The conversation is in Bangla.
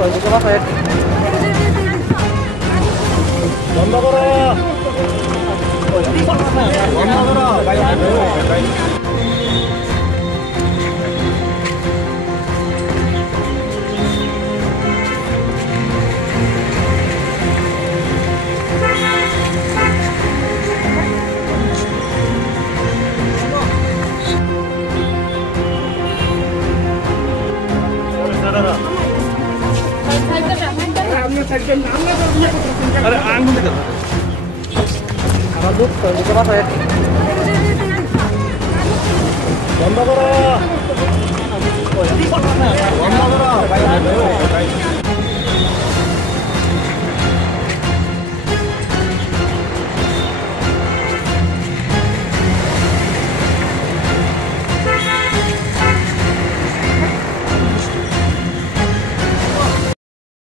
ওইদিকে বাসায় বন্ধ করো বন্ধ করো अरे आंगन देखो আমার দুধ ওইদিকে বাসায় বন্ধ করো বন্ধ করো